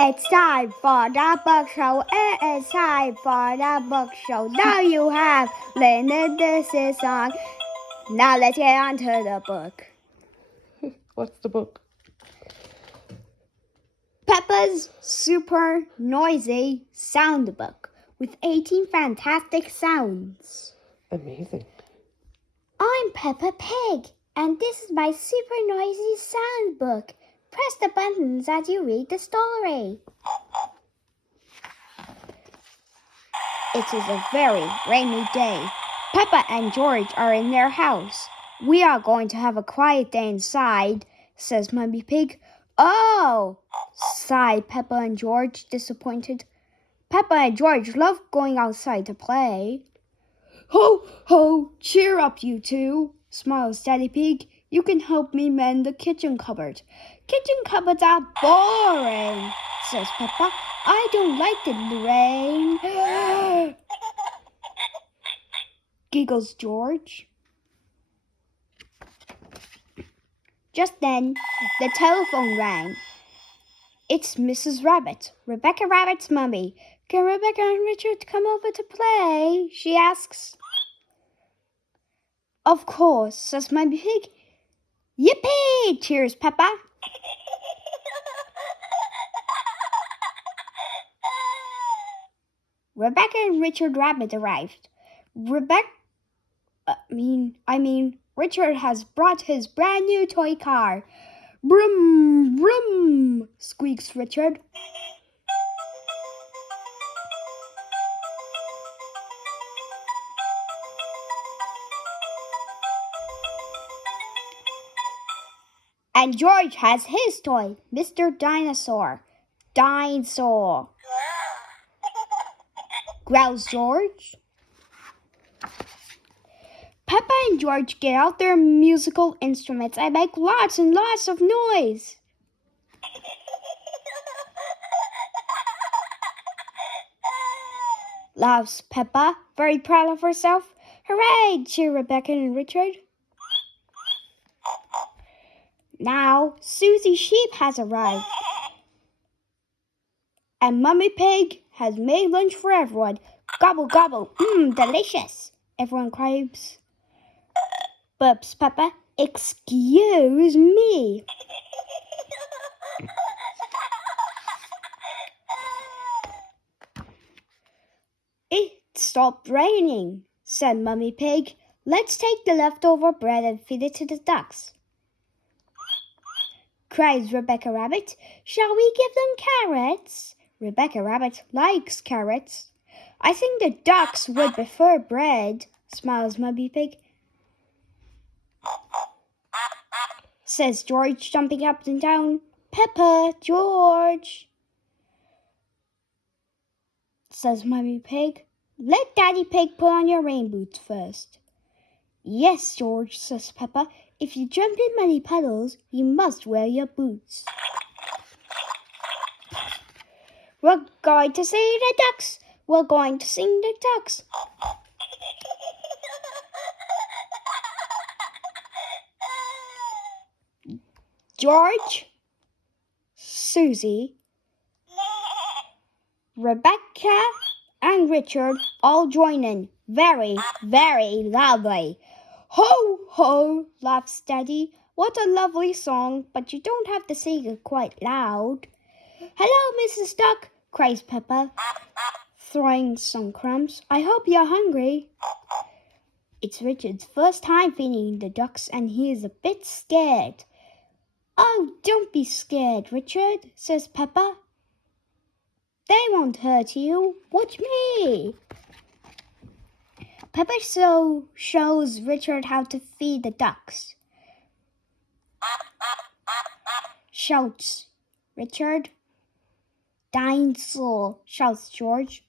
It's time for the book show. It's time for the book show. Now you have learned this song. Now let's get on to the book. What's the book? Peppa's Super Noisy Sound Book with 18 fantastic sounds. Amazing. I'm Peppa Pig, and this is my super noisy sound book. Press the buttons as you read the story. It is a very rainy day. Peppa and George are in their house. We are going to have a quiet day inside, says Mummy Pig. Oh, sigh Peppa and George, disappointed. Peppa and George love going outside to play. Ho, ho, cheer up, you two, smiles Daddy Pig. You can help me mend the kitchen cupboard. Kitchen cupboards are boring, says Peppa. I don't like the rain. Giggles George. Just then, the telephone rang. It's Mrs. Rabbit, Rebecca Rabbit's mummy. Can Rebecca and Richard come over to play? She asks. Of course, says Mummy Pig. Yippee! Cheers Peppa. Rebecca and Richard Rabbit arrived. Richard has brought his brand new toy car. Broom, broom, squeaks Richard. And George has his toy, Mr. Dinosaur. Dinosaur, growls George. Peppa and George get out their musical instruments and make lots and lots of noise. Laughs Peppa, very proud of herself. Hooray! Cheer Rebecca and Richard. Now, Susie Sheep has arrived. And Mummy Pig has made lunch for everyone. Gobble, gobble, delicious. Everyone craves. Burps Peppa. Excuse me. It stopped raining, said Mummy Pig. Let's take the leftover bread and feed it to the ducks. Cries Rebecca Rabbit. Shall we give them carrots? Rebecca Rabbit likes carrots. I think the ducks would prefer bread, smiles Mummy Pig. Says George, jumping up and down. Peppa, George, says Mummy Pig. Let Daddy Pig put on your rain boots first. Yes, George, says Peppa. If you jump in muddy puddles, you must wear your boots. We're going to see the ducks. We're going to sing the ducks. George, Susie, Rebecca, and Richard all join in. Very, very loudly. Ho, ho, laughs Daddy. What a lovely song, but you don't have to sing it quite loud. Hello, Mrs. Duck, cries Peppa, throwing some crumbs. I hope you're hungry. It's Richard's first time feeding the ducks, and he is a bit scared. Oh, don't be scared, Richard, says Peppa. They won't hurt you. Watch me. Peppa shows Richard how to feed the ducks. Shouts Richard. Dinosaur, shouts George.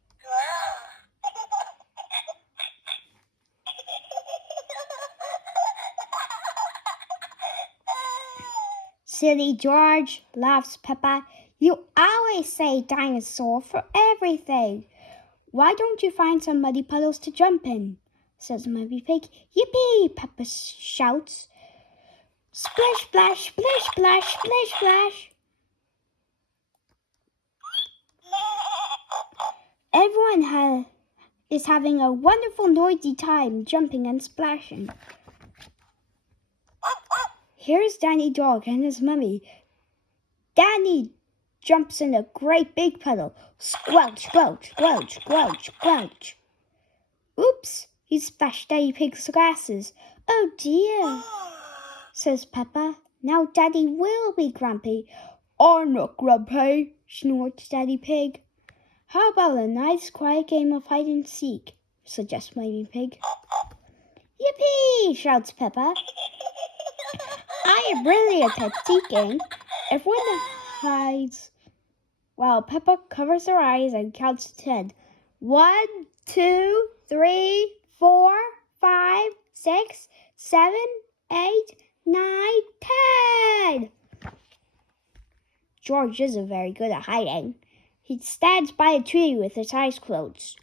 Silly George, laughs Peppa. You always say dinosaur for everything. Why don't you find some muddy puddles to jump in? Says Mummy Pig. Yippee! Peppa shouts. Splish, splash, splish, splash, splish, splash. Everyone is having a wonderful noisy time jumping and splashing. Here's Danny Dog and his mummy. Danny jumps in a great big puddle. Squelch, squelch, squelch, squelch, squelch. Oops, he splashed Daddy Pig's glasses. Oh dear, says Peppa. Now Daddy will be grumpy. I'm not grumpy, snorts Daddy Pig. How about a nice quiet game of hide and seek, suggests Mommy Pig. Yippee, shouts Peppa. I am brilliant at seeking. Everyone hides while Peppa covers her eyes and counts to 10. 1, 2, 3, 4, 5, 6, 7, 8, 9, 10. George isn't very good at hiding. He stands by a tree with his eyes closed.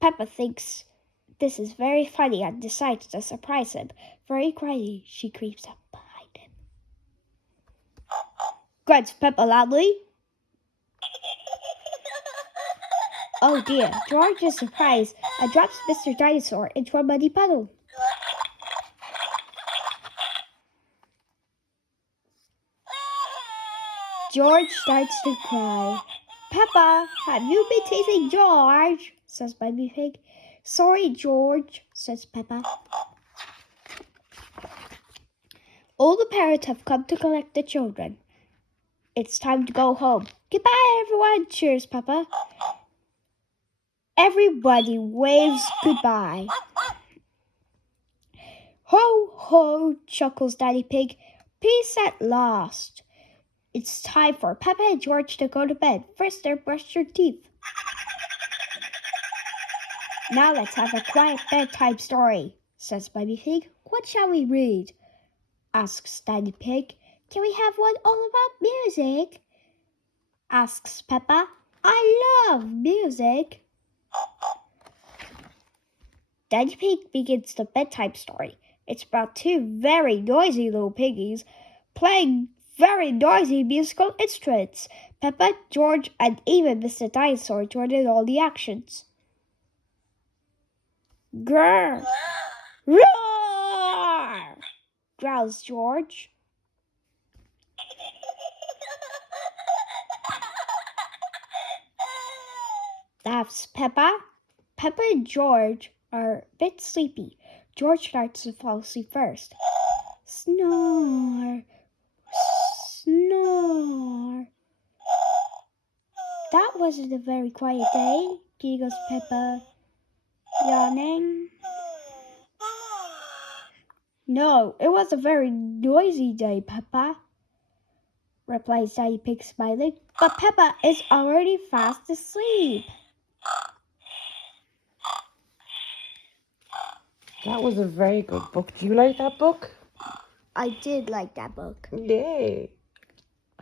Peppa thinks this is very funny and decides to surprise him. Very quietly, she creeps up behind him. Grunts Peppa loudly. Oh dear, George is surprised and drops Mr. Dinosaur into a muddy puddle. George starts to cry. Peppa, have you been teasing George? Says Baby Pig. Sorry, George, says Peppa. All the parents have come to collect the children. It's time to go home. Goodbye, everyone, cheers Peppa. Everybody waves goodbye. Ho, ho, chuckles Daddy Pig. Peace at last. It's time for Peppa and George to go to bed. First, they brush your teeth. Now let's have a quiet bedtime story, says Baby Pig. What shall we read? Asks Daddy Pig. Can we have one all about music? Asks Peppa. I love music. Daddy Pig begins the bedtime story. It's about two very noisy little piggies playing very noisy musical instruments. Peppa, George, and even Mr. Dinosaur join in all the actions. Grrr! Roar! Growls George. Laughs Peppa. Peppa and George are a bit sleepy. George starts to fall asleep first. Snore, snore. That wasn't a very quiet day, giggles Peppa, yawning. No, it was a very noisy day, Peppa, replies Daddy Pig smiling. But Peppa is already fast asleep. That was a very good book. Do you like that book? I did like that book. Yay.